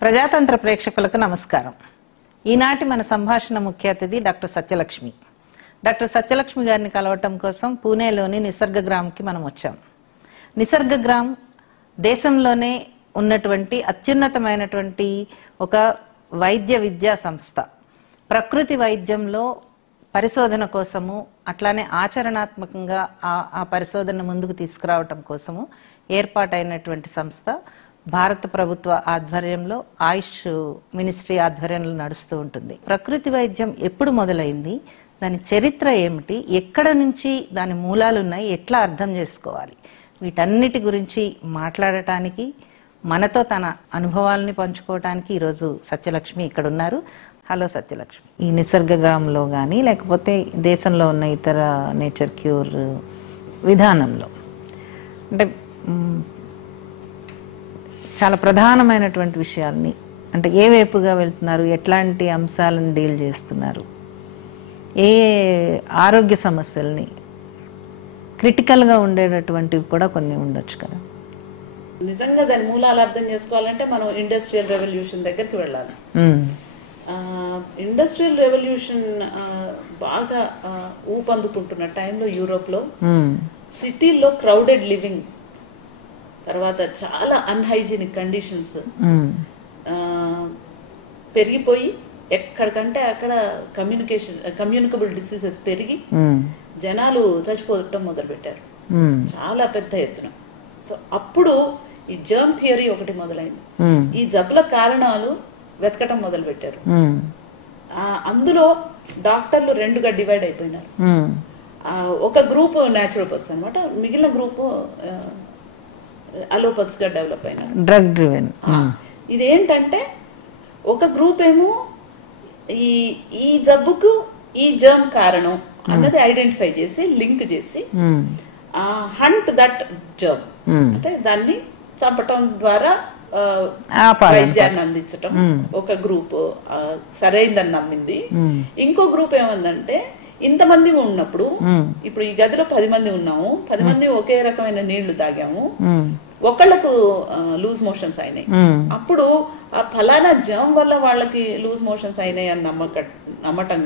ప్రజాతంత్ర ప్రేక్షకులకు నమస్కారం. ఈనాటి మన సంభాషణ ముఖ్య అతిథి డాక్టర్ సత్యలక్ష్మి. డాక్టర్ సత్యలక్ష్మి గారిని కలవటం కోసం పూణేలోని నిసర్గ గ్రామ్కి మనం వచ్చాం. నిసర్గ గ్రామ్ దేశంలోనే ఉన్నటువంటి అత్యున్నతమైనటువంటి ఒక వైద్య విద్యా సంస్థ. ప్రకృతి వైద్యంలో పరిశోధన కోసము అట్లానే ఆచరణాత్మకంగా ఆ పరిశోధన ముందుకు తీసుకురావటం కోసము ఏర్పాటైనటువంటి సంస్థ. భారత ప్రభుత్వ ఆధ్వర్యంలో ఆయుష్ మినిస్ట్రీ ఆధ్వర్యంలో నడుస్తూ ఉంటుంది. ప్రకృతి వైద్యం ఎప్పుడు మొదలైంది, దాని చరిత్ర ఏమిటి, ఎక్కడ నుంచి దాని మూలాలు ఉన్నాయి, ఎట్లా అర్థం చేసుకోవాలి, వీటన్నిటి గురించి మాట్లాడటానికి, మనతో తన అనుభవాలని పంచుకోవటానికి ఈరోజు సత్యలక్ష్మి ఇక్కడ ఉన్నారు. హలో సత్యలక్ష్మి. ఈ నిసర్గ గ్రామంలో కానీ లేకపోతే దేశంలో ఉన్న ఇతర నేచర్ క్యూర్ విధానంలో అంటే చాలా ప్రధానమైనటువంటి విషయాల్ని అంటే ఏ వైపుగా వెళ్తున్నారు, ఎట్లాంటి అంశాలను డీల్ చేస్తున్నారు, ఏ ఆరోగ్య సమస్యల్ని క్రిటికల్గా ఉండేటటువంటివి కూడా కొన్ని ఉండొచ్చు కదా. నిజంగా దాని మూలాలు అర్థం చేసుకోవాలంటే మనం ఇండస్ట్రియల్ రెవల్యూషన్ దగ్గరికి వెళ్ళాలి. ఇండస్ట్రియల్ రెవల్యూషన్ బాగా ఊపందుకుంటున్న టైంలో యూరోప్లో సిటీల్లో క్రౌడెడ్ లివింగ్, తర్వాత చాలా అన్హైజీనిక్ కండిషన్స్ పెరిగిపోయి ఎక్కడికంటే అక్కడ కమ్యూనికబుల్ డిసీజెస్ పెరిగి జనాలు చచ్చిపోవటం మొదలుపెట్టారు చాలా పెద్ద ఎత్తున. సో అప్పుడు ఈ జర్మ్ థియరీ ఒకటి మొదలైంది. ఈ జబ్బుల కారణాలు వెతకటం మొదలు పెట్టారు. అందులో డాక్టర్లు రెండుగా డివైడ్ అయిపోయినారు. ఒక గ్రూప్ న్యాచురోపథ్స్ అనమాట, మిగిలిన గ్రూప్ అలోపథ్స్ గా డెవలప్ అయినారు, డ్రగ్ డ్రివెన్. ఇదేంటంటే ఒక గ్రూప్ ఏమో ఈ జబ్బుకు ఈ జర్మ్ కారణం అన్నది ఐడెంటిఫై చేసి లింక్ చేసి హంట్ దట్ జర్మ్ అంటే దాన్ని చంపటం ద్వారా వైద్యాన్ని అందించటం ఒక గ్రూప్ సరైందని నమ్మింది. ఇంకో గ్రూప్ ఏమందంటే ఇంతమంది ఉన్నప్పుడు, ఇప్పుడు ఈ గదిలో 10 మంది ఉన్నాము, 10 మంది ఒకే రకమైన నీళ్లు తాగాము, ఒకళ్ళకు లూజ్ మోషన్స్ అయినాయి, అప్పుడు ఆ ఫలానా జర్మ్ వల్ల వాళ్ళకి లూజ్ మోషన్స్ అయినాయి అని నమ్మటం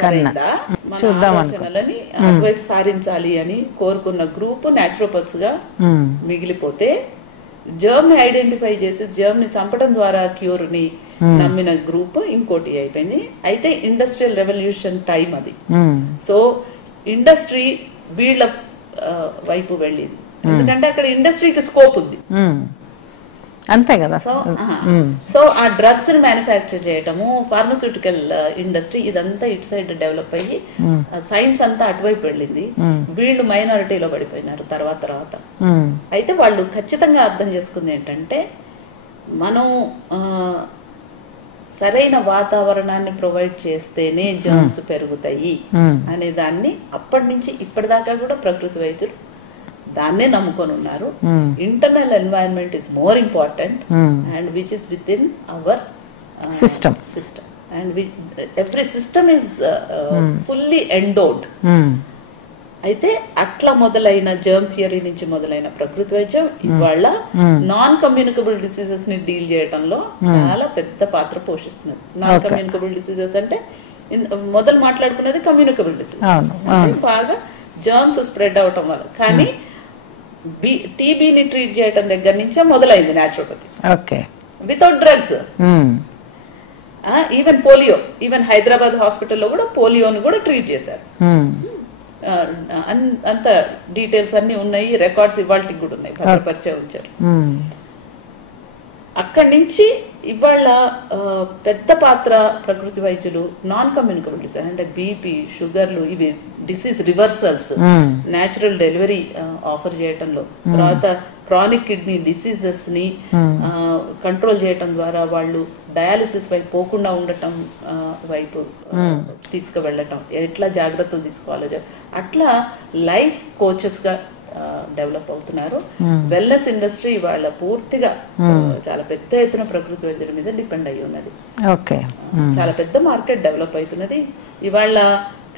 సరైందా, మన ఆలోచనలని అటువైపు సారించాలి అని కోరుకున్న గ్రూప్ న్యాచురోపథ్స్ గా మిగిలిపోతే, జర్మ్ ని ఐడెంటిఫై చేసి జర్మ్ ని చంపడం ద్వారా క్యూర్ ని నమ్మిన గ్రూప్ ఇంకోటి అయిపోయింది. అయితే ఇండస్ట్రియల్ రెవల్యూషన్ టైం అది. సో ఇండస్ట్రీ వీళ్ళ వైపు వెళ్ళింది, ఎందుకంటే అక్కడ ఇండస్ట్రీకి స్కోప్ ఉంది అంతే కదా. సో ఆ డ్రగ్స్ ని మ్యానుఫ్యాక్చర్ చేయటము, ఫార్మస్యూటికల్ ఇండస్ట్రీ ఇదంతా ఇటు సైడ్ డెవలప్ అయ్యి సైన్స్ అంతా అటువైపు వెళ్ళింది. వీళ్ళు మైనారిటీలో పడిపోయినారు తర్వాత. అయితే వాళ్ళు ఖచ్చితంగా అర్థం చేసుకుంది ఏంటంటే, మనం సరైన వాతావరణాన్ని ప్రొవైడ్ చేస్తేనే జర్మ్స్ పెరుగుతాయి అనే దాన్ని అప్పటి నుంచి ఇప్పటిదాకా కూడా ప్రకృతి వైద్యులు దాన్నే నమ్ముకొని ఉన్నారు. Internal environment is more important and which is with in our system and every system is fully endowed. అయితే అట్లా మొదలైన జర్మ్ థియరీ నుంచి మొదలైన ప్రకృతి వైద్యం ఇవాళ నాన్ కమ్యూనికబుల్ డిసీజెస్ ని డీల్ చేయడంలో చాలా పెద్ద పాత్ర పోషిస్తున్నది. నాన్ కమ్యూనికబుల్ డిసీజెస్ అంటే మొదలు మాట్లాడుకున్నది కమ్యూనికబుల్ డిసీజెస్, బాగా జర్మ్స్ స్ప్రెడ్ అవటం వల్ల. కానీ టీబీని ట్రీట్ చేయటం దగ్గర నుంచే మొదలైంది naturopathy without drugs. Even polio, even Hyderabad హాస్పిటల్లో కూడా పోలియోని కూడా ట్రీట్ చేశారు. అంత డీటెయిల్స్ అన్ని ఉన్నాయి, రికార్డ్స్ ఇవాళకి కూడా ఉన్నాయి, భద్రపరిచే ఉంచారు. అక్కడి నుంచి ఇవాళ పెద్ద పాత్ర ప్రకృతి వైద్యులు నాన్ కమ్యూనికబుల్ డిసీజ్ అంటే బీపీ, షుగర్లు, ఇవి disease reversals, natural delivery offer చేయటంలో, తర్వాత క్రానిక్ కిడ్నీ డిసీజెస్ ని కంట్రోల్ చేయటం ద్వారా వాళ్ళు డయాలిసిస్ వైపు పోకుండా ఉండటం వైపు తీసుకువెళ్ళటం, ఎట్లా జాగ్రత్తలు తీసుకోవాలో అట్లా లైఫ్ కోచెస్ గా డెవలప్ అవుతున్నారు. వెల్నెస్ ఇండస్ట్రీ వాళ్ళ పూర్తిగా చాలా పెద్ద ఎత్తున ప్రకృతి వైద్యుల మీద డిపెండ్ అయ్యి ఉన్నది. చాలా పెద్ద మార్కెట్ డెవలప్ అవుతున్నది. ఇవాళ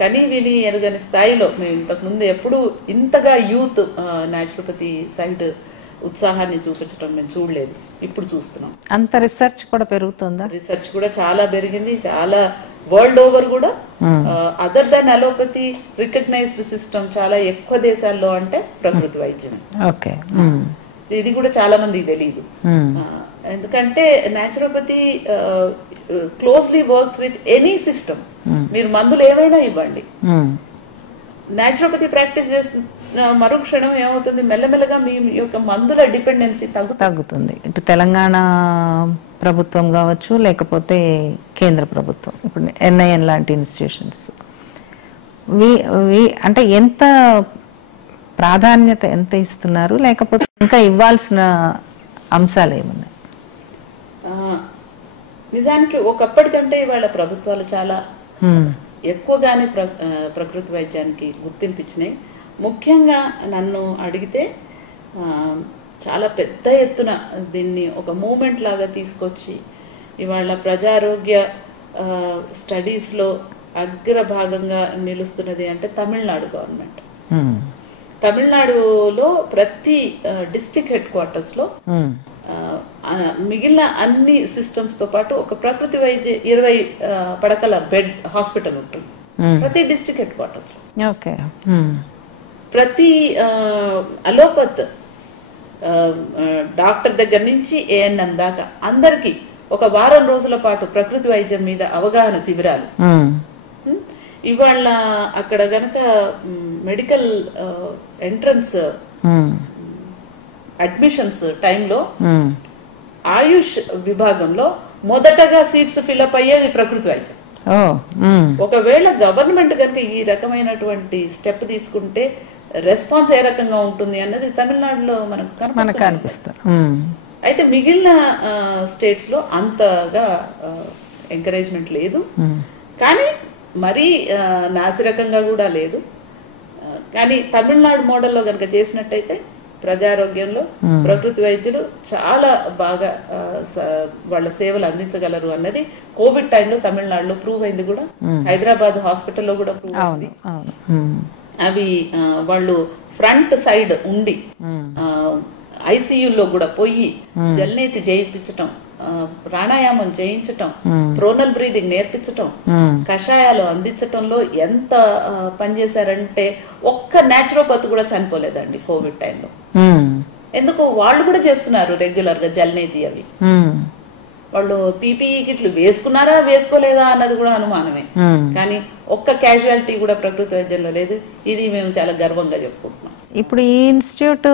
కనీ విని ఎరుగని స్థాయిలో మేము ఇంతకుముందు ఎప్పుడు ఇంతగా యూత్ న్యాచురోపతి సైడ్ ఉత్సాహాన్ని చూపించడం మేము చూడలేదు, ఇప్పుడు చూస్తున్నాం. అంత రీసెర్చ్ కూడా పెరుగుతుందా? రీసెర్చ్ కూడా చాలా పెరిగింది, చాలా వరల్డ్ ఓవర్ కూడా. Other than allopathy recognised system చాలా ఎక్కువ దేశాల్లో అంటే ప్రకృతి వైద్యం. ఓకే, ఇది కూడా చాలా మందికి తెలియదు. ఎందుకంటే naturopathy closely works with any system. మీరు మందులు ఏమైనా ఇవ్వండి, న్యాచురోపతి ప్రాక్టీస్ చేస్తున్న మరుక్షణం ఏమవుతుంది, మెల్లమెల్లగా మీ యొక్క మందుల డిపెండెన్సీ తగ్గుతుంది. ఇటు తెలంగాణ ప్రభుత్వం కావచ్చు, లేకపోతే కేంద్ర ప్రభుత్వం, ఇప్పుడు ఎన్ఐఎన్ లాంటి ఇన్స్టిట్యూషన్స్ అంటే ఎంత ప్రాధాన్యత ఎంత ఇస్తున్నారు, లేకపోతే ఇంకా ఇవ్వాల్సిన అంశాలు ఏమున్నాయి? నిజానికి ఒకప్పటికంటే ఇవాళ ప్రభుత్వాలు చాలా ఎక్కువగానే ప్రకృతి వైద్యానికి గుర్తింపించినాయి. ముఖ్యంగా నన్ను అడిగితే చాలా పెద్ద ఎత్తున దీన్ని ఒక మూమెంట్ లాగా తీసుకొచ్చి ఇవాళ ప్రజారోగ్య స్టడీస్లో అగ్రభాగంగా నిలుస్తున్నది అంటే తమిళనాడు గవర్నమెంట్. తమిళనాడులో ప్రతి డిస్ట్రిక్ట్ హెడ్ క్వార్టర్స్లో మిగిలిన అన్ని సిస్టమ్స్ తో పాటు ఒక ప్రకృతి వైద్య 20 పడకల బెడ్ హాస్పిటల్ ఉంటుంది ప్రతి డిస్ట్రిక్ట్ హెడ్ క్వార్టర్స్ లో. ప్రతి అలోపత్ డాక్టర్ దగ్గర నుంచి ఏఎన్ఎం దాకా అందరికి ఒక వారం రోజుల పాటు ప్రకృతి వైద్యం మీద అవగాహన శిబిరాలు. ఇవాళ అక్కడ గనక మెడికల్ ఎంట్రన్స్ అడ్మిషన్స్ టైంలో ఆయుష్ విభాగంలో మొదటగా సీట్స్ ఫిల్అప్ అయ్యేది ప్రకృతి వైద్యం. ఒకవేళ గవర్నమెంట్ కనుక ఈ రకమైనటువంటి స్టెప్ తీసుకుంటే రెస్పాన్స్ ఏ రకంగా ఉంటుంది అన్నది తమిళనాడులో మనకు కనిపిస్తుంది. అయితే మిగిలిన స్టేట్స్ లో అంతగా ఎంకరేజ్మెంట్ లేదు, కానీ మరీ నాసిరకంగా కూడా లేదు. కానీ తమిళనాడు మోడల్లో కనుక చేసినట్టయితే ప్రజారోగ్యంలో ప్రకృతి వైద్యులు చాలా బాగా వాళ్ళ సేవలు అందించగలరు అన్నది కోవిడ్ టైంలో తమిళనాడులో ప్రూవ్ అయింది కూడా. హైదరాబాద్ హాస్పిటల్లో కూడా ప్రూవ్ అయింది. అవి వాళ్ళు ఫ్రంట్ సైడ్ ఉండి ఐసీయూలో కూడా పోయి జల్నేతి చేయించటం, ప్రాణాయామం చేయించటం, ప్రోనల్ బ్రీదింగ్ నేర్పించటం, కషాయాలు అందించటంలో ఎంత పనిచేశారంటే ఒక్క న్యాచురోపతి కూడా చనిపోలేదండి కోవిడ్ టైంలో. ఎందుకు వాళ్ళు కూడా చేస్తున్నారు రెగ్యులర్ గా జల్నేతి. అవి వాళ్ళు పీపీఈ కిట్లు వేసుకున్నారా వేసుకోలేదా అన్నది కూడా అనుమానమే, కానీ ఒక్క క్యాజువాలిటీ కూడా ప్రకృతి వైద్యంలో లేదు. ఇది మేము చాలా గర్వంగా చెప్పుకుంటున్నాం. ఇప్పుడు ఈ institute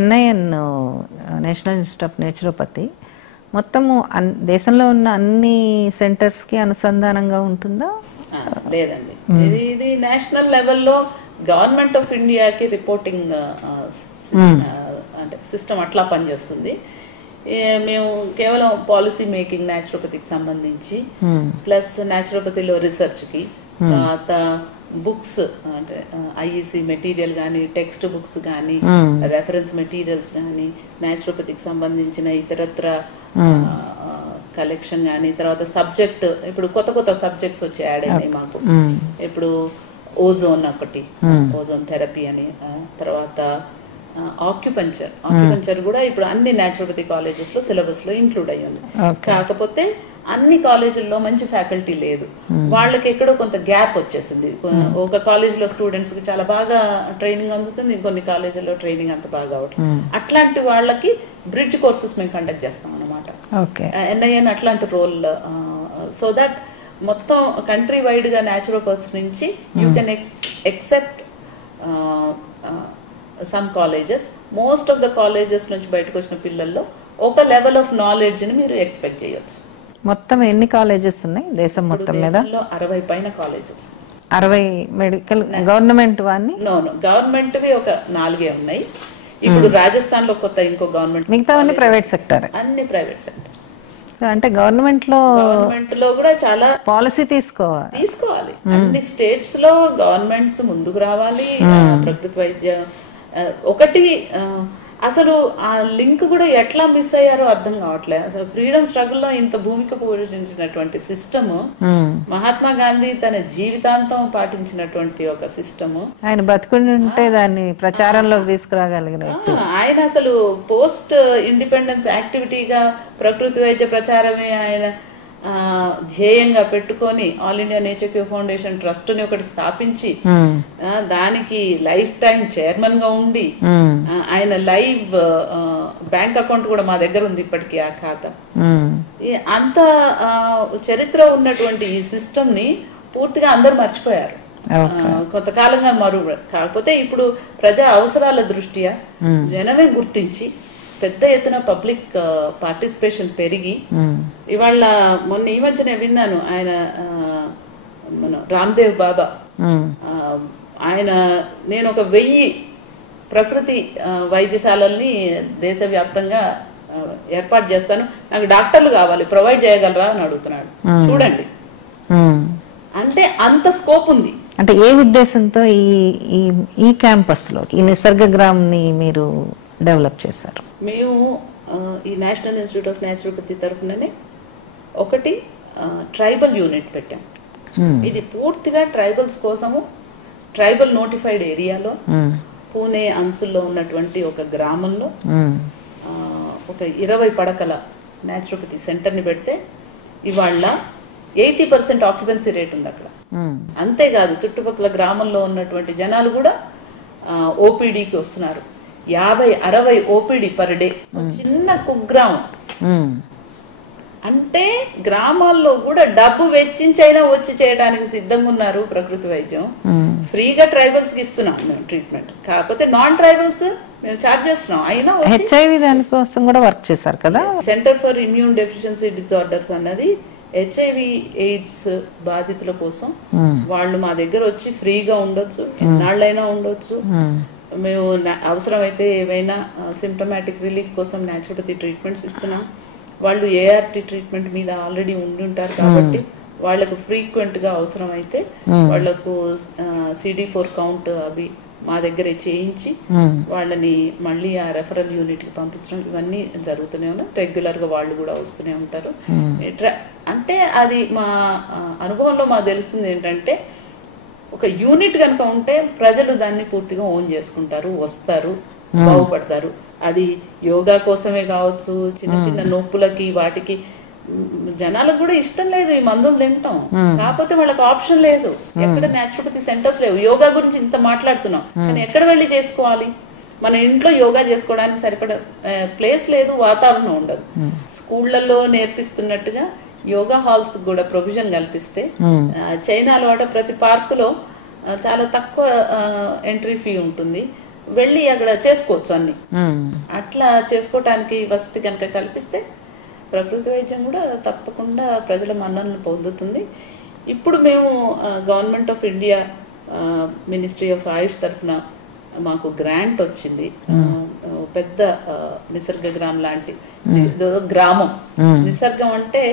NIN national institute of naturopathy మొత్తము దేశంలో ఉన్న అన్ని సెంటర్స్ కి అనుసంధానంగా ఉంటుందా? లేదండి, ఇది నేషనల్ లెవెల్లో గవర్నమెంట్ ఆఫ్ ఇండియాకి రిపోర్టింగ్ అంటే సిస్టమ్ అట్లా పనిచేస్తుంది. మేము కేవలం పాలసీ మేకింగ్ న్యాచురోపతికి సంబంధించి ప్లస్ న్యాచురోపతిలో రీసెర్చ్ కి, తర్వాత బుక్స్ అంటే ఐఈసి మెటీరియల్ కానీ, టెక్స్ట్ బుక్స్ కానీ, రెఫరెన్స్ మెటీరియల్స్ కానీ, న్యాచురోపతికి సంబంధించిన ఇతరత్ర కలెక్షన్ కానీ, తర్వాత సబ్జెక్ట్ ఇప్పుడు కొత్త కొత్త సబ్జెక్ట్స్ వచ్చి యాడ్ అయినాయి మాకు. ఇప్పుడు ఓజోన్ ఒకటి, ఓజోన్ థెరపీ అని, తర్వాత ఆక్యుపంచర్ కూడా ఇప్పుడు అన్ని న్యాచురోపతి కాలేజెస్ లో సిలబస్ లో ఇంక్లూడ్ అయ్యింది. కాకపోతే అన్ని కాలేజీల్లో మంచి ఫ్యాకల్టీ లేదు, వాళ్ళకి ఎక్కడో కొంత గ్యాప్ వచ్చేసింది. ఒక కాలేజ్ లో స్టూడెంట్స్ కి చాలా బాగా ట్రైనింగ్ అందుతుంది, ఇంకొన్ని కాలేజీల్లో ట్రైనింగ్ అంత బాగా అవట్లేదు. అట్లాంటి వాళ్ళకి బ్రిడ్జ్ కోర్సెస్ మేము కండక్ట్ చేస్తాం అన్నమాట. ఎన్ఐఎన్ అట్లాంటి రోల్, సో దట్ మొత్తం కంట్రీ వైడ్ గా న్యాచురోపతిస్ నుంచి you can except some colleges, most of the colleges నుంచి బయటకు వచ్చిన పిల్లల్లో ఒక లెవెల్ ఆఫ్ నాలెడ్జ్ ని మీరు ఎక్స్పెక్ట్ చేయొచ్చు. మొత్తం ఎన్ని కాలేజెస్ ఉన్నాయి దేశం మొత్తం మీద? 60 పైన కాలేజెస్. 60 మెడికల్ గవర్నమెంట్ వాన్ని? గవర్నమెంట్ ఒక 4 ఉన్నాయి. ఇప్పుడు రాజస్థాన్ లో కొత్త ఇంకో గవర్నమెంట్, మిగతా ప్రైవేట్ సెక్టర్, అన్ని ప్రైవేట్ సెక్టర్. అంటే గవర్నమెంట్ లో కూడా చాలా పాలసీ తీసుకోవాలి. అన్ని స్టేట్స్ లో గవర్నమెంట్స్ ముందుకు రావాలి. ప్రకృతి వైద్య ఒకటి అసలు ఆ లింక్ కూడా ఎట్లా మిస్ అయ్యారో అర్థం కావట్లేదు. అసలు ఫ్రీడమ్ స్ట్రగుల్లో ఇంత భూమిక పోషించినటువంటి సిస్టమ్, మహాత్మా గాంధీ తన జీవితాంతం పాటించినటువంటి ఒక సిస్టమ్, ఆయన బతుకుని ఉంటే దాన్ని ప్రచారంలోకి తీసుకురాగలిగిన వ్యక్తి. ఆయన అసలు పోస్ట్ ఇండిపెండెన్స్ యాక్టివిటీగా ప్రకృతి వైద్య ప్రచారమే ఆయన ధ్యేయంగా పెట్టుకొని all India nature cure foundation trust ని ఒకటి స్థాపించి దానికి లైఫ్ టైం చైర్మన్ గా ఉండి ఆయన లైవ్ బ్యాంక్ అకౌంట్ కూడా మా దగ్గర ఉంది ఇప్పటికీ ఆ ఖాతా. అంత చరిత్ర ఉన్నటువంటి ఈ సిస్టమ్ ని పూర్తిగా అందరు మర్చిపోయారు కొంతకాలంగా. కాకపోతే ఇప్పుడు ప్రజా అవసరాల దృష్ట్యా జనమే గుర్తించి పెద్ద ఎత్తున పబ్లిక్ పార్టిసిపేషన్ పెరిగి, ఇవాళ మొన్న ఈ మధ్యనే విన్నాను, ఆయన మన రామ్దేవ్ బాబా ఆయన నేను ఒక 1000 ప్రకృతి వైద్యశాలల్ని దేశవ్యాప్తంగా ఏర్పాటు చేస్తాను, నాకు డాక్టర్లు కావాలి, ప్రొవైడ్ చేయగలరా అని అడుగుతున్నాడు. చూడండి, అంటే అంత స్కోప్ ఉంది. అంటే ఏ ఉద్దేశంతో ఈ క్యాంపస్ లో ఈ నిసర్గ గ్రామ్ ని మీరు డెవలప్ చేశారు? మేము ఈ నేషనల్ ఇన్స్టిట్యూట్ ఆఫ్ న్యాచురోపతి తరఫుననే ఒకటి ట్రైబల్ యూనిట్ పెట్టాం. ఇది పూర్తిగా ట్రైబల్స్ కోసము, ట్రైబల్ నోటిఫైడ్ ఏరియాలో పూణే అంచుల్లో ఉన్నటువంటి ఒక గ్రామంలో ఒక 20 పడకల న్యాచురోపతి సెంటర్ని పెడితే ఇవాళ 80% ఆక్యుపెన్సీ రేట్ ఉంది అక్కడ. అంతేకాదు చుట్టుపక్కల గ్రామంలో ఉన్నటువంటి జనాలు కూడా ఓపీడీకి వస్తున్నారు. 50-60 ఓపీడీ పర్ డే. చిన్న కుగ్రామం అంటే గ్రామాల్లో కూడా డబ్బు వెచ్చించైనా వచ్చి చేయడానికి సిద్ధంగా ఉన్నారు ప్రకృతి వైద్యం. ఫ్రీగా ట్రైబల్స్ కి ఇస్తున్నాం మేము ట్రీట్మెంట్, కాకపోతే నాన్ ట్రైబల్స్ మేము ఛార్జ్ చేస్తున్నాం. అయినా హెచ్ఐవి దానికోసం కూడా వర్క్ చేశారు కదా. Centre for immune deficiency disorders అన్నది హెచ్ఐవి ఎయిడ్స్ బాధితుల కోసం వాళ్ళు మా దగ్గర వచ్చి ఫ్రీగా ఉండొచ్చు, ఎన్నాళ్ళైనా ఉండొచ్చు. మేము అవసరమైతే ఏవైనా సిమ్టమాటిక్ రిలీఫ్ కోసం న్యాచురోపతి ట్రీట్మెంట్స్ ఇస్తున్నాం. వాళ్ళు ఏఆర్టీ ట్రీట్మెంట్ మీద ఆల్రెడీ ఉండి ఉంటారు కాబట్టి వాళ్ళకు ఫ్రీక్వెంట్ గా అవసరమైతే వాళ్లకు CD4 కౌంట్ అవి మా దగ్గరే చేయించి వాళ్ళని మళ్ళీ ఆ రెఫరల్ యూనిట్ కి పంపించడం ఇవన్నీ జరుగుతూనే ఉన్నాయి. రెగ్యులర్ గా వాళ్ళు కూడా వస్తూనే ఉంటారు. అంటే అది మా అనుభవంలో మాకు తెలుస్తుంది ఏంటంటే, ఒక యూనిట్ కనుక ఉంటే ప్రజలు దాన్ని పూర్తిగా ఓన్ చేసుకుంటారు, వస్తారు, బాగుపడతారు. అది యోగా కోసమే కావచ్చు, చిన్న చిన్న నొప్పులకి వాటికి జనాలకు కూడా ఇష్టం లేదు ఈ మందులు తింటాం, కాకపోతే వాళ్ళకి ఆప్షన్ లేదు. ఎక్కడ న్యాచురోపతి సెంటర్స్ లేవు. యోగా గురించి ఇంత మాట్లాడుతున్నాం కానీ ఎక్కడ వెళ్ళి చేసుకోవాలి? మన ఇంట్లో యోగా చేసుకోవడానికి సరిపడ ప్లేస్ లేదు, వాతావరణం ఉండదు. స్కూళ్లలో నేర్పిస్తున్నట్టుగా యోగా హాల్స్ కూడా ప్రొవిజన్ కల్పిస్తే, చైనాలో ప్రతి పార్కులో చాలా తక్కువ ఎంట్రీ ఫీ ఉంటుంది, వెళ్ళి అక్కడ చేసుకోవచ్చు అన్ని. అట్లా చేసుకోవటానికి వసతి కనుక కల్పిస్తే ప్రకృతి వైద్యం కూడా తప్పకుండా ప్రజల మన్ననలు పొందుతుంది. ఇప్పుడు మేము government of India ministry of Ayush తరఫున మాకు గ్రాంట్ వచ్చింది. పెద్ద నిసర్గ గ్రామ్ లాంటి గ్రామం. నిసర్గం అంటే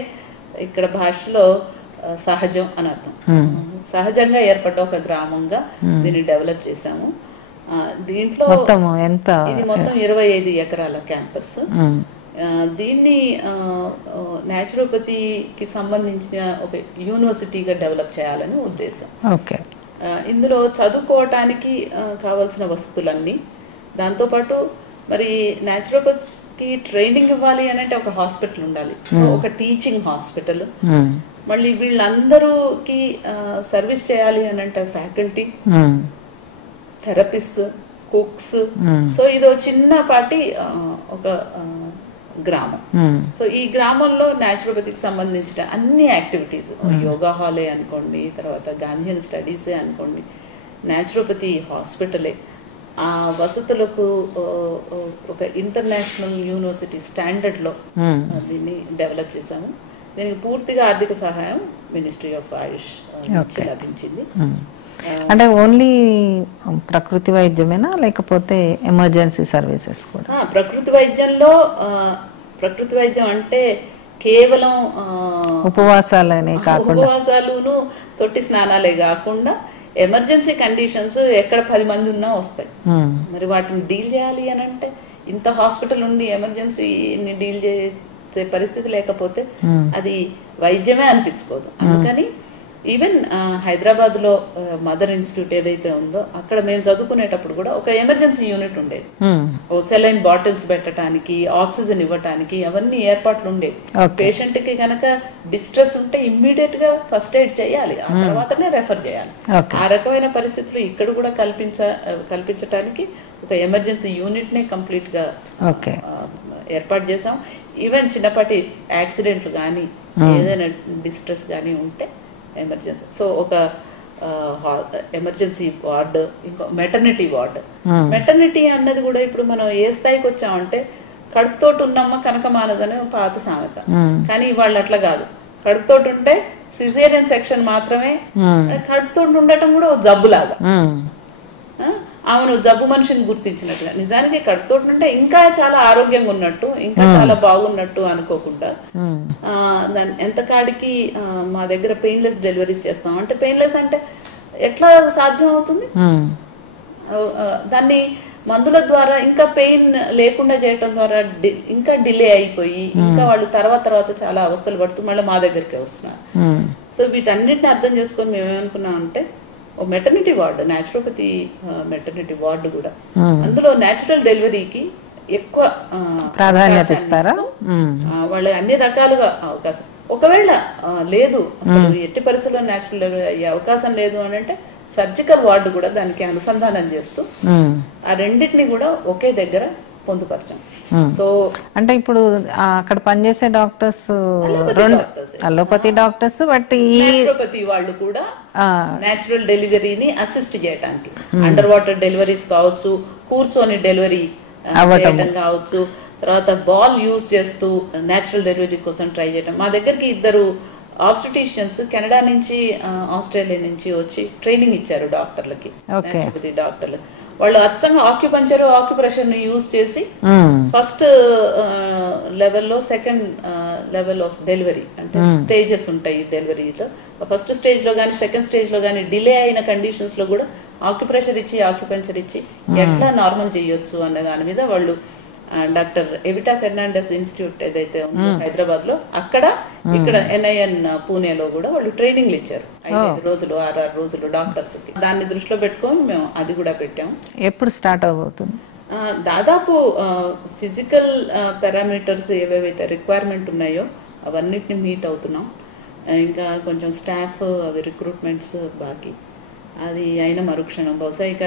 ఇక్కడ భాషలో సహజం అని అర్థం. సహజంగా ఏర్పడ్డ ఒక గ్రామంగా దీన్ని డెవలప్ చేశాము. దీంట్లో ఇది మొత్తం 25 ఎకరాల క్యాంపస్. దీన్ని న్యాచురోపతికి సంబంధించిన ఒక యూనివర్సిటీగా డెవలప్ చేయాలని ఉద్దేశం. ఇందులో చదువుకోవటానికి కావాల్సిన వస్తువులన్నీ, దాంతోపాటు మరి న్యాచురోపతికి ట్రైనింగ్ ఇవ్వాలి అని అంటే ఒక హాస్పిటల్ ఉండాలి. సో ఒక టీచింగ్ హాస్పిటల్, మళ్ళీ వీళ్ళందరూకి సర్వీస్ చేయాలి అని అంటే ఫ్యాకల్టీ, థెరపిస్ట్, కుక్స్. సో ఇదో చిన్నపాటి ఒక గ్రామం. సో ఈ గ్రామంలో న్యాచురోపతికి సంబంధించిన అన్ని యాక్టివిటీస్, యోగా హాలే అనుకోండి, తర్వాత గాంధీయన్ స్టడీసే అనుకోండి, న్యాచురోపతి హాస్పిటలే, ఆ వసతులకు ఒక ఇంటర్నేషనల్ యూనివర్సిటీ స్టాండర్డ్ లో దీన్ని డెవలప్ చేశాము. దీనికి పూర్తిగా ఆర్థిక సహాయం మినిస్ట్రీ ఆఫ్ ఆయుష్ లభించింది. అంటే ఓన్లీ ప్రకృతి వైద్యమేనా లేకపోతే ఎమర్జెన్సీ సర్వీసెస్ కూడా? ప్రకృతి వైద్యంలో, ప్రకృతి వైద్యం అంటే కేవలం ఉపవాసాలును తొట్టి స్నానాలే కాకుండా ఎమర్జెన్సీ కండిషన్స్ ఎక్కడ 10 మంది ఉన్నా వస్తాయి. మరి వాటిని డీల్ చేయాలి అని అంటే ఇంత హాస్పిటల్ ఉండి ఎమర్జెన్సీని డీల్ చేసే పరిస్థితి లేకపోతే అది వైద్యమే అనిపించుకోదు. అందుకని ఈవెన్ హైదరాబాద్ లో మదర్ ఇన్స్టిట్యూట్ ఏదైతే ఉందో అక్కడ మేము చదువుకునేటప్పుడు కూడా ఒక ఎమర్జెన్సీ యూనిట్ ఉండేది. ఓ సెలైన్ బాటిల్స్ పెట్టడానికి, ఆక్సిజన్ ఇవ్వటానికి అవన్నీ ఏర్పాట్లు ఉండేవి. పేషెంట్ కి కనుక డిస్ట్రెస్ ఉంటే ఇమ్మీడియట్ గా ఫస్ట్ ఎయిడ్ చేయాలి, ఆ తర్వాతనే రెఫర్ చేయాలి. ఆ రకమైన పరిస్థితులు ఇక్కడ కూడా కల్పించడానికి ఒక ఎమర్జెన్సీ యూనిట్ నే కంప్లీట్ గా ఏర్పాటు చేసాం. ఈవెన్ చిన్నపాటి యాక్సిడెంట్లు కానీ ఏదైనా డిస్ట్రెస్ కానీ ఉంటే ఎమర్జెన్సీ, సో ఒక ఎమర్జెన్సీ వార్డు, ఇంకో మెటర్నిటీ వార్డు. మెటర్నిటీ అన్నది కూడా ఇప్పుడు మనం ఏ స్థాయికి వచ్చామంటే కడుపుతోటి ఉన్నమ్మ కనకమానదని పాత సామెత, కానీ వాళ్ళు అట్లా కాదు. కడుపుతోటి ఉంటే సిజేరియన్ సెక్షన్ మాత్రమే, కడుపుతోటి ఉండటం కూడా ఒక జబ్బులాగా. ఆమెను జబ్బు మనిషిని గుర్తించినట్టుగా. నిజానికి కడుపుతోటి ఉంటే ఇంకా చాలా ఆరోగ్యంగా ఉన్నట్టు, ఇంకా చాలా బాగున్నట్టు అనుకోకుండా దాని ఎంత కాడికి మా దగ్గర పెయిన్లెస్ డెలివరీస్ చేస్తాం. అంటే పెయిన్లెస్ అంటే ఎట్లా సాధ్యం అవుతుంది? దాన్ని మందుల ద్వారా ఇంకా పెయిన్ లేకుండా చేయటం ద్వారా ఇంకా డిలే అయిపోయి ఇంకా వాళ్ళు తర్వాత చాలా అవస్థలు పడుతూ మళ్ళీ మా దగ్గరికి వస్తున్నారు. సో వీటన్నిటిని అర్థం చేసుకొని మేమేమనుకున్నాం అంటే ఓ maternity ward, naturopathy maternity ward కూడా, అందులో న్యాచురల్ డెలివరీకి ఎక్కువ ప్రాధాన్యత ఇస్తారా? వాళ్ళు అన్ని రకాలుగా అవకాశం. ఒకవేళ లేదు అసలు ఎట్టి పరిస్థితుల్లో న్యాచురల్ డెలివరీ అయ్యే అవకాశం లేదు అని అంటే సర్జికల్ వార్డు కూడా దానికి అనుసంధానం చేస్తూ ఆ రెండింటిని కూడా ఒకే దగ్గర పొందుపరచాం. సో అంటే ఇప్పుడు అక్కడ పనిచేసే డాక్టర్స్ అలోపతి డాక్టర్స్, బట్ ఈ న్యాచురోపతి వాళ్ళు కూడా న్యాచురల్ డెలివరీని అసిస్ట్ చేయడానికి, అండర్ వాటర్ డెలివరీస్ కావచ్చు, కూర్చొని డెలివరీ చేయడం కావచ్చు, తర్వాత బాల్ యూజ్ చేస్తూ న్యాచురల్ డెలివరీ కోసం ట్రై చేయడం. మా దగ్గరికి 2 ఆబ్స్టిటిషియన్స్ కెనడా నుంచి ఆస్ట్రేలియా నుంచి వచ్చి ట్రైనింగ్ ఇచ్చారు డాక్టర్లకి, న్యాచురోపతి డాక్టర్లు. వాళ్ళు అచ్చంగా ఆక్యుపంచర్, ఆక్యుప్రెషర్ ని యూజ్ చేసి ఫస్ట్ లెవెల్లో, సెకండ్ లెవెల్ ఆఫ్ డెలివరీ అంటే స్టేజెస్ ఉంటాయి డెలివరీలో. ఫస్ట్ స్టేజ్ లో కానీ సెకండ్ స్టేజ్ లో కానీ డిలే అయిన కండిషన్స్ లో కూడా ఆక్యుప్రెషర్ ఇచ్చి, ఆక్యుపంచర్ ఇచ్చి ఎట్లా నార్మల్ చేయొచ్చు అనే దాని మీద వాళ్ళు డాక్టర్ ఎవిటా ఫెర్నాండెస్ ఇన్స్టిట్యూట్ ఏదైతే ఉందో హైదరాబాద్ లో, అక్కడ ఇక్కడ NIN పూణేలో కూడా వాళ్ళు ట్రైనింగ్లు ఇచ్చారు 5 రోజులు 6 రోజులు డాక్టర్స్ కి. దాన్ని దృష్టిలో పెట్టుకొని మేము అది కూడా పెట్టాము. ఎప్పుడు స్టార్ట్ అవబోతుంది? దాదాపు ఫిజికల్ పారామీటర్స్ ఏవేవైతే రిక్వైర్మెంట్ ఉన్నాయో అవన్నిటిని మీట్ అవుతున్నాం. ఇంకా కొంచెం స్టాఫ్ అవి రిక్రూట్మెంట్స్ బాకీ, అది అయిన మరుక్షణం బహుశా ఇక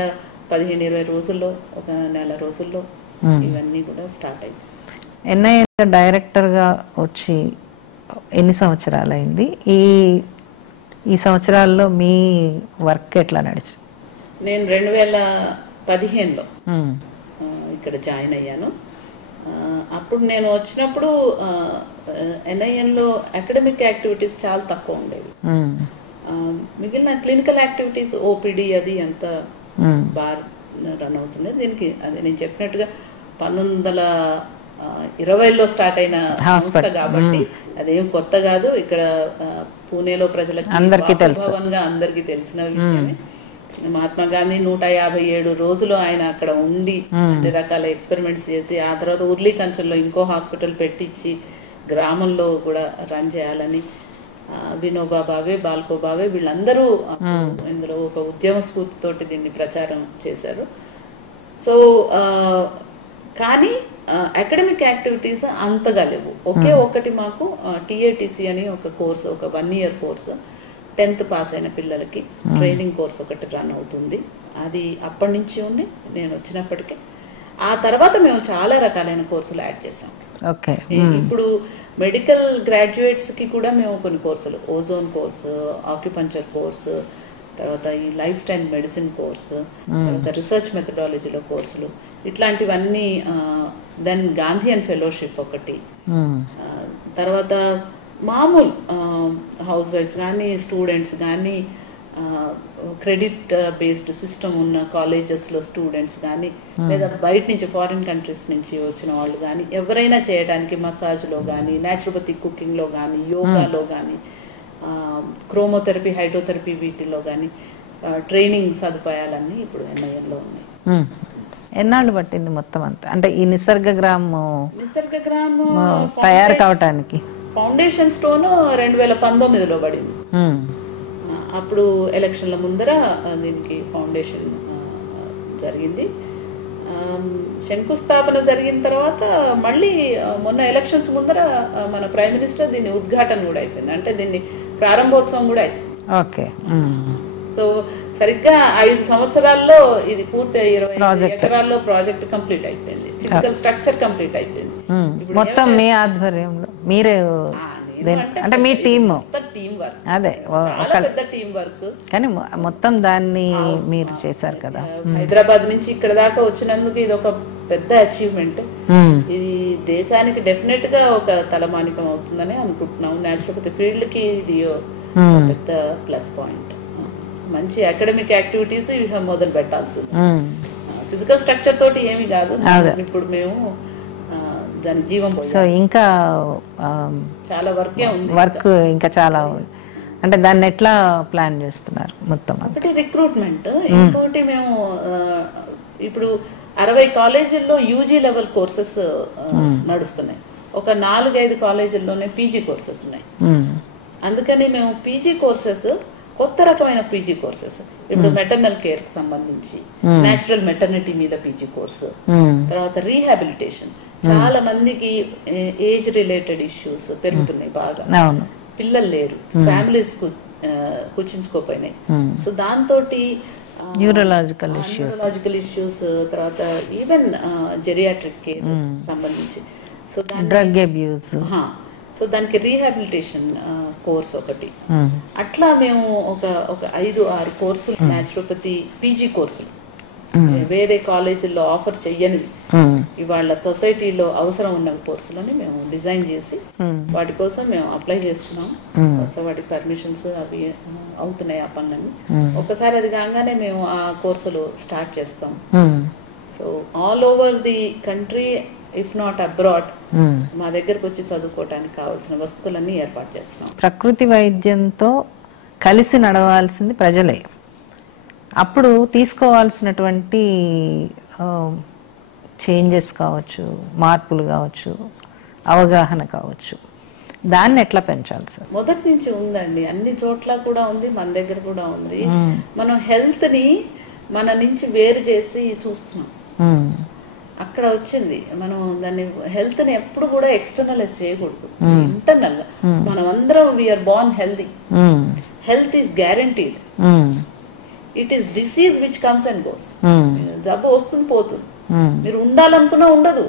15-20 రోజుల్లో, ఒక నెల రోజుల్లో ఇవన్నీ కూడా స్టార్ట్ అయింది. NIN డైరెక్టర్ గా వచ్చి ఎన్ని సంవత్సరాలు అయింది? ఈ సంవత్సరాల్లో మీ వర్క్ ఎట్లా నడిచి? నేను 2015లో ఇక్కడ జాయిన్ అయ్యాను. అప్పుడు నేను వచ్చినప్పుడు NIN లో అకాడమిక్ యాక్టివిటీస్ చాలా తక్కువ ఉండేవి. మిగిలిన క్లినికల్ యాక్టివిటీస్, OPD అది అంత బాగా రన్ అవుతుంది. దీనికి అది నేను చెప్పినట్టుగా 1920లో స్టార్ట్ అయిన సంస్థ కాబట్టి అదేం కొత్త కాదు. ఇక్కడ పూణేలో ప్రజలకు అందరికీ తెలిసిన విషయమే. మహాత్మా గాంధీ 157 రోజులు ఆయన అక్కడ ఉండి అన్ని రకాల ఎక్స్పెరిమెంట్స్ చేసి ఆ తర్వాత ఉర్లీ కంచెల్లో ఇంకో హాస్పిటల్ పెట్టించి గ్రామంలో కూడా రన్ చేయాలని వినోబా భావే, బాల్కో భావే వీళ్ళందరూ ఇందులో ఒక ఉద్యమ స్ఫూర్తితోటి దీన్ని ప్రచారం చేశారు. సో కానీ అకాడమిక్ యాక్టివిటీస్ అంతగా లేవు. ఒకే ఒకటి మాకు TATC అని ఒక కోర్సు, ఒక 1 year కోర్సు 10th పాస్ అయిన పిల్లలకి ట్రైనింగ్ కోర్స్ ఒకటి రన్ అవుతుంది. అది అప్పటి నుంచి ఉంది నేను వచ్చినప్పటికీ. ఆ తర్వాత మేము చాలా రకాలైన కోర్సులు యాడ్ చేసాం. ఇప్పుడు మెడికల్ గ్రాడ్యుయేట్స్ కి కూడా మేము కొన్ని కోర్సులు, ఓజోన్ కోర్సు, ఆక్యుపంచర్ కోర్సు, తర్వాత ఈ లైఫ్ స్టైల్ మెడిసిన్ కోర్సు, తర్వాత రీసెర్చ్ మెథడాలజీలో కోర్సులు, ఇట్లాంటివన్నీ. దెన్ గాంధీయన్ ఫెలోషిప్ ఒకటి, తర్వాత మామూలు హౌస్ వైఫ్స్ కానీ, స్టూడెంట్స్ కానీ, క్రెడిట్ బేస్డ్ సిస్టమ్ ఉన్న కాలేజెస్లో స్టూడెంట్స్ కానీ, లేదా బయట నుంచి ఫారిన్ కంట్రీస్ నుంచి వచ్చిన వాళ్ళు కానీ, ఎవరైనా చేయడానికి మసాజ్లో కానీ, న్యాచురోపతి కుకింగ్లో కానీ, యోగాలో కానీ, క్రోమోథెరపీ, హైడ్రోథెరపీ వీటిలో కానీ ట్రైనింగ్ సదుపాయాలన్నీ ఇప్పుడు NINలో ఉన్నాయి. ఎన్నాళ్ళు పట్టింది మొత్తం అంతా, అంటే ఈ నిసర్గ గ్రామ్ తయారు కావటానికి? ఫౌండేషన్ స్టోన్ 2019లో పడింది. అప్పుడు ఎలక్షన్ల ముందర దీనికి ఫౌండేషన్ జరిగింది. శంకుస్థాపన జరిగిన తర్వాత మళ్ళీ మొన్న ఎలక్షన్స్ ముందర మన ప్రైమ్ మినిస్టర్ దీన్ని ఉద్ఘాటన కూడా అయిపోయింది, అంటే దీన్ని ప్రారంభోత్సవం కూడా అయిపోయింది. ఓకే. సో సరిగ్గా 5 సంవత్సరాల్లో ఇది పూర్తి 20 ఎకరాల్లో ప్రాజెక్ట్ కంప్లీట్ అయిపోయింది. ఫిజికల్ స్ట్రక్చర్ కంప్లీట్ అయిపోయింది. మొత్తం మీ ఆధ్వర్యంలో మీరే, అంటే మీ టీమ్ వర్క్, అదే పెద్ద టీం వర్క్, కానీ మొత్తం దాన్ని మీరు చేశారు కదా. హైదరాబాద్ నుంచి ఇక్కడ దాకా వచ్చినందుకు ఇది ఒక పెద్ద అచీవ్మెంట్. ఇది దేశానికి డెఫినెట్ గా ఒక తలమానికం అవుతుందని అనుకుంటున్నాం. నేచురోపతి ఫీల్డ్ కి ఇది పెద్ద ప్లస్ పాయింట్. మంచి అకాడమిక్ యాక్టివిటీస్ మొదలు పెట్టాల్సింది. ఫిజికల్ స్ట్రక్చర్ తోటి ఏమి కాదు, ఇప్పుడు మేము దాని జీవం. సో ఇంకా చాలా వర్క్ ఇంకా చాలా, అంటే దాన్ని ఎట్లా ప్లాన్ చేస్తున్నారు మొత్తం? ఒకటి రిక్రూట్మెంట్, ఇంకోటి మేము ఇప్పుడు 60 కాలేజీల్లో యూజీ లెవెల్ కోర్సెస్ నడుస్తున్నాయి. ఒక 4-5 కాలేజీల్లోనే పీజీ కోర్సెస్ ఉన్నాయి. అందుకని మేము పీజీ కోర్సెస్, కొత్త రకమైన పీజీ కోర్సెస్, ఇప్పుడు మెటర్నల్ కేర్ కి సంబంధించి నేచురల్ మెటర్నిటీ మీద పీజీ కోర్సు, తర్వాత రీహాబిలిటేషన్. చాలా మందికి ఏజ్ రిలేటెడ్ ఇష్యూస్ పెరుగుతున్నాయి బాగా, పిల్లలు లేరు, ఫ్యామిలీస్ కూర్చుంచుకోపోయినాయి. సో దాంతో న్యూరలాజికల్ ఇష్యూస్, తర్వాత ఈవెన్ జెరియాట్రిక్ కేర్ సంబంధించి, సో డ్రగ్ అబ్యూస్, సో దానికి రీహాబిలిటేషన్ కోర్స్ ఒకటి. అట్లా మేము ఒక 5-6 కోర్సులు, నేచురోపతి పీజీ కోర్సులు వేరే కాలేజీల్లో ఆఫర్ చెయ్యనివి, ఇవాళ సొసైటీలో అవసరం ఉన్న కోర్సులని మేము డిజైన్ చేసి వాటి కోసం మేము అప్లై చేసుకున్నాం. సో వాటి పర్మిషన్స్ అవి అవుతున్నాయి ఆ పనులన్నీ. ఒకసారి అది కాగానే మేము ఆ కోర్సులు స్టార్ట్ చేస్తాం. So all over the country, if not abroad, మా దగ్గరకు వచ్చి చదువుకోవడానికి కావాల్సిన వస్తువులన్నీ ఏర్పాటు చేస్తున్నాం. ప్రకృతి వైద్యంతో కలిసి నడవాల్సింది ప్రజలే. అప్పుడు తీసుకోవాల్సినటువంటి చేంజెస్ కావచ్చు, మార్పులు కావచ్చు, అవగాహన కావచ్చు, దాన్ని ఎట్లా పెంచాలి సార్? మొదటి నుంచి ఉందండి, అన్ని చోట్ల కూడా ఉంది, మన దగ్గర కూడా ఉంది. మనం హెల్త్ ని మన నుంచి వేరు చేసి చూస్తున్నాం. అక్కడ వచ్చింది, మనం దాన్ని హెల్త్ ని ఎప్పుడు కూడా ఎక్స్టర్నలైజ్ చేయకూడదు, ఇంటర్నల్. మనం అందరం we are born healthy. Health is guaranteed. It is disease which comes and goes. జబ్బు వస్తుంది పోతుంది, మీరు ఉండాలనుకున్నా ఉండదు.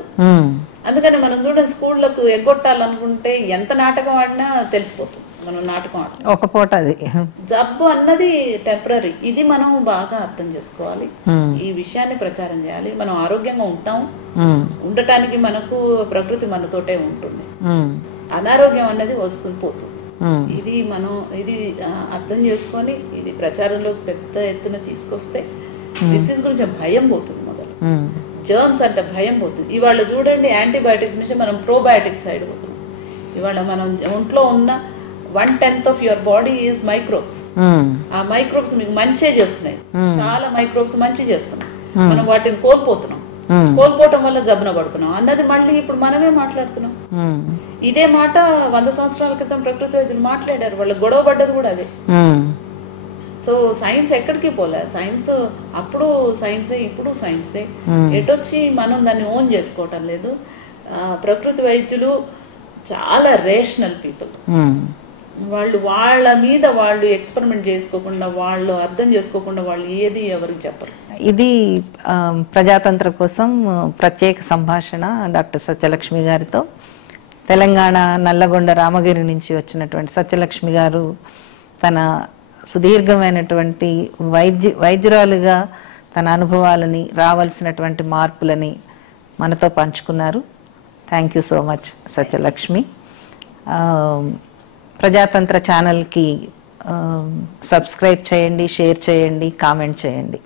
అందుకని మనం చూడండి, స్కూళ్ళకు ఎగ్గొట్టాలనుకుంటే ఎంత నాటకం ఆడినా తెలిసిపోతుంది మనం నాటకం ఆడుతున్నాం. ఒక పూట అది జబ్బు అన్నది టెంపరీ. ఇది మనం బాగా అర్థం చేసుకోవాలి, ఈ విషయాన్ని ప్రచారం చేయాలి. మనం ఆరోగ్యంగా ఉంటాం, ఉండటానికి మనకు ప్రకృతి మనతోటే ఉంటుంది. అనారోగ్యం అన్నది వస్తుంది పోతుంది. ఇది మనం అర్థం చేసుకొని ఇది ప్రచారంలో పెద్ద ఎత్తున తీసుకొస్తే డిసీజ్ గురించి భయం పోతుంది. మొదలు జర్మ్స్ అంటే భయం పోతుంది. ఇవాళ చూడండి, యాంటీబయాటిక్స్ నుంచి మనం ప్రోబయాటిక్స్ సైడ్ పోతున్నాం. ఇవాళ మనం ఒంట్లో ఉన్న 1/10 of your body is microbes. ఆ మైక్రోబ్స్ మీకు మంచి చేస్తున్నాయి, చాలా మైక్రోబ్స్ మంచి చేస్తున్నాయి. మనం వాటిని కోల్పోతున్నాం. కోల్పోవటం వల్ల జబ్బున పడుతున్నాం అన్నది మళ్ళీ ఇప్పుడు మనమే మాట్లాడుతున్నాం. ఇదే మాట 100 సంవత్సరాల క్రితం ప్రకృతి వైద్యులు మాట్లాడారు, వాళ్ళు గొడవ పడ్డది కూడా అదే. సో సైన్స్ ఎక్కడికి పోలే, సైన్స్ అప్పుడు సైన్సే, ఇప్పుడు సైన్సే. ఎటొచ్చి మనం దాన్ని ఓన్ చేసుకోవటం లేదు. ప్రకృతి వైద్యులు చాలా రేషనల్ పీపుల్. వాళ్ళు వాళ్ళ మీద వాళ్ళు ఎక్స్పెరిమెంట్ చేసుకోకుండా, వాళ్ళు అర్థం చేసుకోకుండా వాళ్ళు ఏది ఎవరికి చెప్పరు. ఇది ప్రజాతంత్ర కోసం ప్రత్యేక సంభాషణ డాక్టర్ సత్యలక్ష్మి గారితో. తెలంగాణ నల్లగొండ రామగిరి నుంచి వచ్చినటువంటి సత్యలక్ష్మి గారు తన సుదీర్ఘమైనటువంటి వైద్యురాలుగా తన అనుభవాలని, రావాల్సినటువంటి మార్పులని మనతో పంచుకున్నారు. Thank you so much Satyalakshmi. Prajatantra ఛానల్కి సబ్స్క్రైబ్ చేయండి, షేర్ చేయండి, కామెంట్ చేయండి.